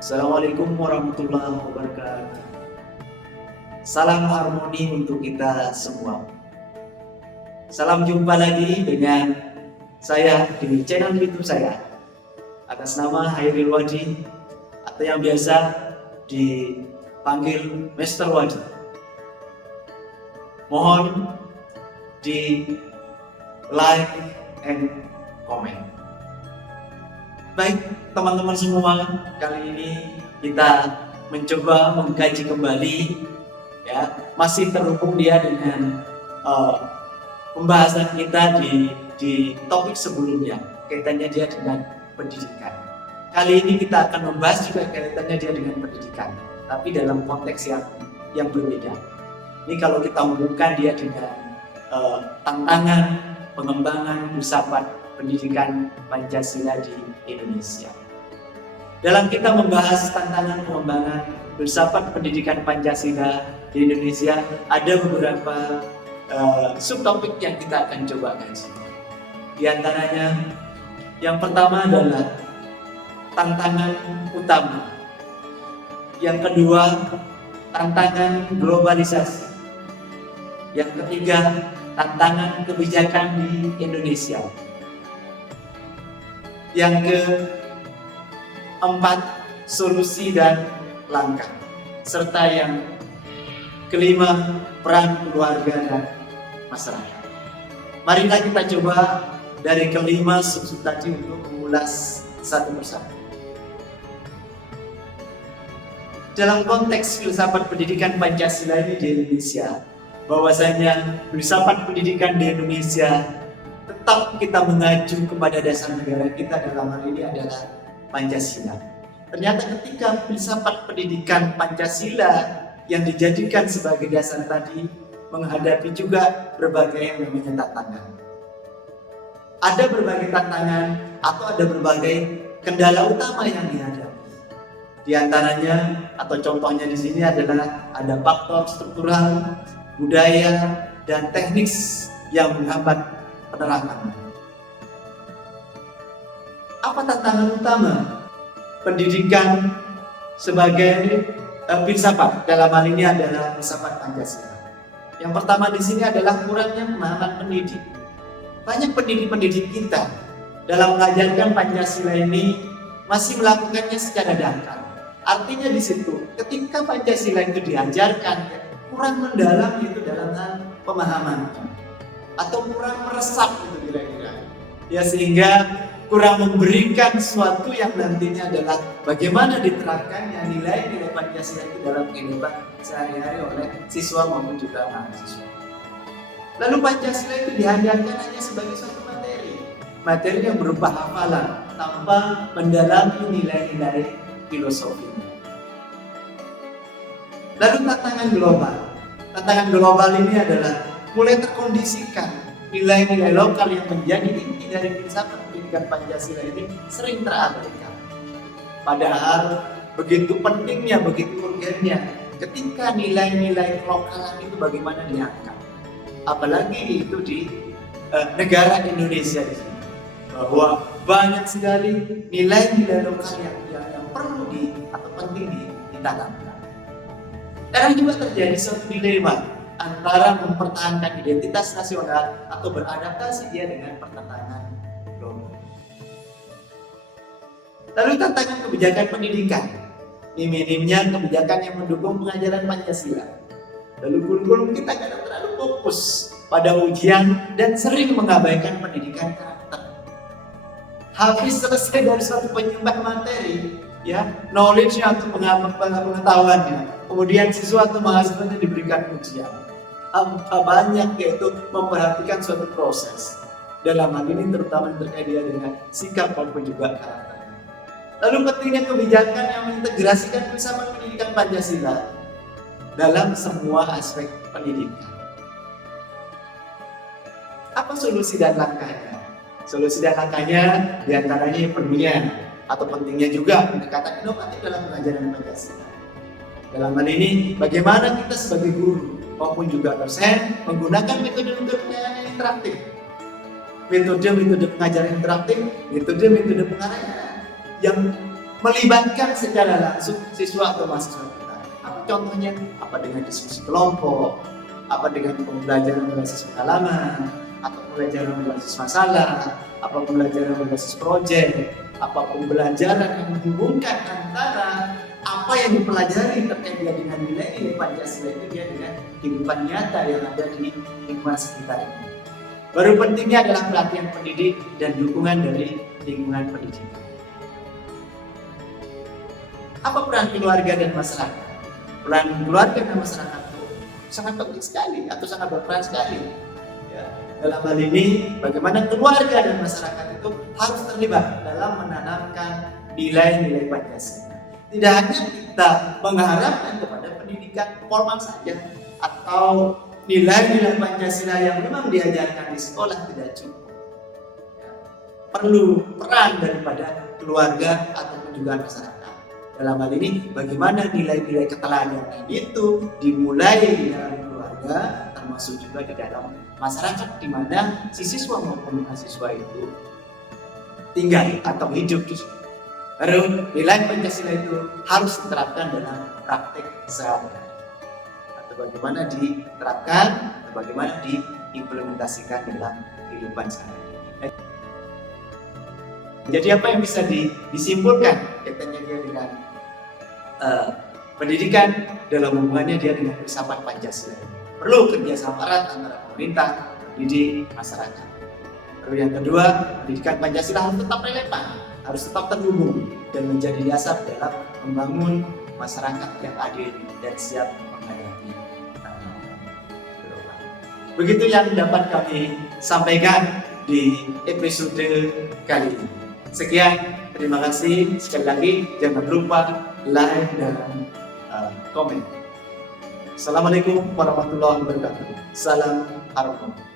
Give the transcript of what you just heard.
Assalamualaikum warahmatullahi wabarakatuh. Salam harmoni untuk kita semua. Salam jumpa lagi dengan saya di channel YouTube saya atas nama Hairil Wadi atau yang biasa dipanggil Mr. Wadi. Mohon di like and comment. Baik teman-teman semua, kali ini kita mencoba mengkaji kembali ya, masih terhubung dia dengan pembahasan kita di topik sebelumnya, kaitannya dia dengan pendidikan. Kali ini kita akan membahas juga kaitannya dia dengan pendidikan, tapi dalam konteks yang berbeda. Ini kalau kita hubungkan dia dengan tantangan pengembangan filsafat pendidikan Pancasila di Indonesia. Dalam kita membahas tantangan pengembangan filsafat pendidikan Pancasila di Indonesia, ada beberapa subtopik yang kita akan coba kaji. Di antaranya, yang pertama adalah tantangan utama. Yang kedua, tantangan globalisasi. Yang ketiga, tantangan kebijakan di Indonesia. Yang keempat, solusi dan langkah. Serta yang kelima, peran keluarga dan masyarakat. Marilah kita coba dari kelima sub tadi untuk mengulas satu persatu. Dalam konteks filsafat pendidikan Pancasila ini di Indonesia, bahwasanya filsafat pendidikan di Indonesia tetap kita mengacu kepada dasar negara kita, dalam hal ini adalah Pancasila. Ternyata ketika filsafat pendidikan Pancasila yang dijadikan sebagai dasar tadi menghadapi juga berbagai yang namanya tantangan. Ada berbagai tantangan atau ada berbagai kendala utama yang dihadapi. Di antaranya atau contohnya di sini adalah ada faktor struktural, budaya, dan teknis yang menghambat penerapan. Apa tantangan utama pendidikan sebagai filsafat? Dalam hal ini adalah filsafat Pancasila. Yang pertama di sini adalah kurangnya pemahaman pendidik. Banyak pendidik-pendidik kita dalam mengajarkan Pancasila ini masih melakukannya secara dangkal. Artinya di situ, ketika Pancasila itu diajarkan, kurang mendalam itu dalam hal pemahamannya, atau kurang meresap itu kira-kira. Ya, sehingga kurang memberikan sesuatu yang nantinya adalah bagaimana diterapkannya nilai-nilai Pancasila itu dalam kehidupan sehari-hari oleh siswa maupun juga mahasiswa. Lalu Pancasila itu dihadirkan hanya sebagai suatu materi yang berupa hafalan tanpa mendalami nilai-nilai filosofinya. Lalu tantangan global ini adalah mulai terkondisikan nilai-nilai lokal yang menjadi inti dari filsafat pendidikan Pancasila ini sering terabaikan. Padahal begitu pentingnya, begitu urgennya ketika nilai-nilai lokalan itu bagaimana diangkat. Apalagi itu di negara Indonesia di sini, bahwa banyak sekali nilai-nilai lokal yang perlu atau penting ditanamkan. Sekarang juga terjadi suatu dilema antara mempertahankan identitas nasional atau beradaptasi dia dengan pertentangan global. Lalu tantangan kebijakan pendidikan, minimnya kebijakan yang mendukung pengajaran Pancasila. Lalu kurikulum kita kadang terlalu fokus pada ujian dan sering mengabaikan pendidikan karakter. Habis selesai dari suatu penyembah materi, ya, knowledge-nya atau pengetahuannya, kemudian siswa atau mahasiswanya diberikan ujian. Banyak yaitu memperhatikan suatu proses. Dalam hal ini terutama terkait dia dengan sikap maupun juga karakter. Lalu pentingnya kebijakan yang mengintegrasikan filsafat pendidikan Pancasila dalam semua aspek pendidikan. Apa solusi dan langkahnya? Solusi dan langkahnya diantaranya perlunya atau pentingnya juga pendekatan inovatif dalam pengajaran Pancasila. Dalam hal ini, bagaimana kita sebagai guru maupun juga dosen menggunakan metode-metode pengajaran interaktif, metode pengajaran interaktif, metode pengarahan yang melibatkan secara langsung siswa atau mahasiswa kita. Apa contohnya? Apa dengan diskusi kelompok, apa dengan pembelajaran berbasis pengalaman, atau pembelajaran berbasis masalah, apa pembelajaran berbasis proyek, apa pembelajaran yang menghubungkan antara apa yang dipelajari terkait dengan nilai-nilai Pancasila itu dia dengan kehidupan nyata yang ada di lingkungan sekitar ini. Baru pentingnya adalah pelatihan pendidik dan dukungan dari lingkungan pendidikan. Apa peran keluarga dan masyarakat? Peran keluarga dan masyarakat itu sangat penting sekali atau sangat berperan sekali. Ya. Dalam hal ini, bagaimana keluarga dan masyarakat itu harus terlibat dalam menanamkan nilai-nilai Pancasila. Tidak hanya kita mengharapkan kepada pendidikan formal saja atau nilai-nilai Pancasila yang memang diajarkan di sekolah tidak cukup. Ya. Perlu peran daripada keluarga ataupun juga masyarakat. Dalam hal ini, bagaimana nilai-nilai keteladanan itu dimulai di dalam keluarga, termasuk juga di dalam masyarakat, di mana si siswa maupun mahasiswa itu tinggal atau hidup di situ. Baru nilai Pancasila itu harus diterapkan dalam praktek sehari-hari. Atau bagaimana diterapkan, atau bagaimana diimplementasikan dalam kehidupan sehari-hari. Jadi apa yang bisa disimpulkan kaitannya dia dengan pendidikan dalam hubungannya dia dengan filsafat Pancasila. Perlu kerjasama erat antara pemerintah, pendidik, masyarakat. Lalu yang kedua, pendidikan Pancasila harus tetap relevan, harus tetap terhubung dan menjadi dasar dalam membangun masyarakat yang adil dan siap menghadapi tantangan global. Begitu yang dapat kami sampaikan di episode kali ini. Sekian, terima kasih. Sekali lagi, jangan lupa like dan komen. Assalamualaikum warahmatullahi wabarakatuh. Salam Harmoni.